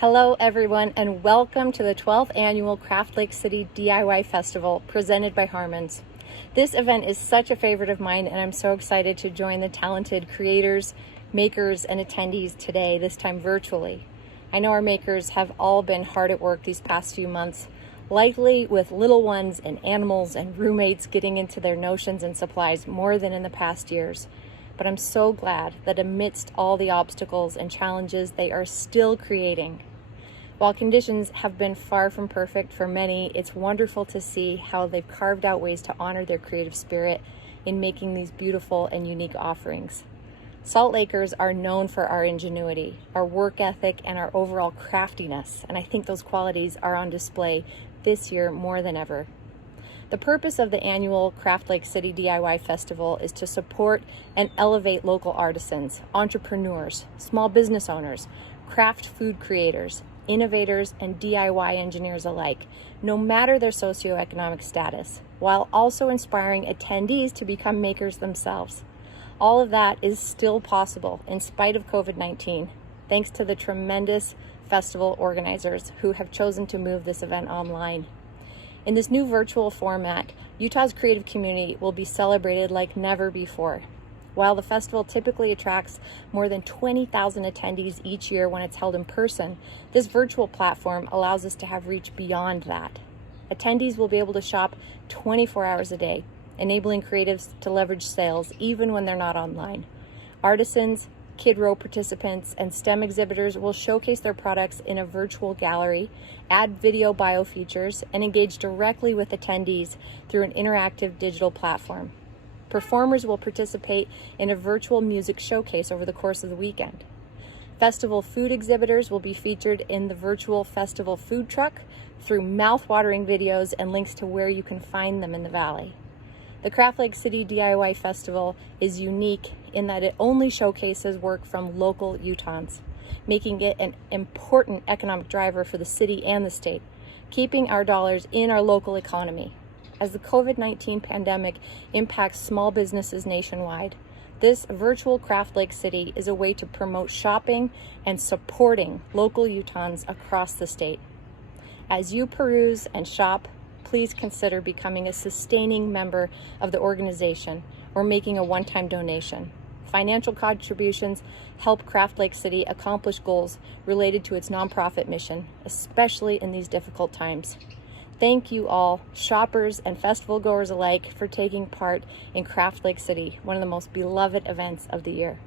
Hello everyone, and welcome to the 12th annual Craft Lake City DIY Festival presented by Harmons. This event is such a favorite of mine, and I'm so excited to join the talented creators, makers, and attendees today, this time virtually. I know our makers have all been hard at work these past few months, likely with little ones and animals and roommates getting into their notions and supplies more than in the past years. But I'm so glad that amidst all the obstacles and challenges, they are still creating. While conditions have been far from perfect for many, it's wonderful to see how they've carved out ways to honor their creative spirit in making these beautiful and unique offerings. Salt Lakers are known for our ingenuity, our work ethic, and our overall craftiness, and I think those qualities are on display this year more than ever. The purpose of the annual Craft Lake City DIY Festival is to support and elevate local artisans, entrepreneurs, small business owners, craft food creators, innovators, and DIY engineers alike, no matter their socioeconomic status, while also inspiring attendees to become makers themselves. All of that is still possible in spite of COVID-19, thanks to the tremendous festival organizers who have chosen to move this event online. In this new virtual format, Utah's creative community will be celebrated like never before. While the festival typically attracts more than 20,000 attendees each year when it's held in person, this virtual platform allows us to have reach beyond that. Attendees will be able to shop 24 hours a day, enabling creatives to leverage sales even when they're not online. Artisans, Kid Row participants, and STEM exhibitors will showcase their products in a virtual gallery, add video bio features, and engage directly with attendees through an interactive digital platform. Performers will participate in a virtual music showcase over the course of the weekend. Festival food exhibitors will be featured in the virtual festival food truck through mouth-watering videos and links to where you can find them in the valley. The Craft Lake City DIY Festival is unique in that it only showcases work from local Utahns, making it an important economic driver for the city and the state, keeping our dollars in our local economy. As the COVID-19 pandemic impacts small businesses nationwide, this virtual Craft Lake City is a way to promote shopping and supporting local Utahns across the state. As you peruse and shop, please consider becoming a sustaining member of the organization or making a one-time donation. Financial contributions help Craft Lake City accomplish goals related to its nonprofit mission, especially in these difficult times. Thank you all, shoppers and festival goers alike, for taking part in Craft Lake City, one of the most beloved events of the year.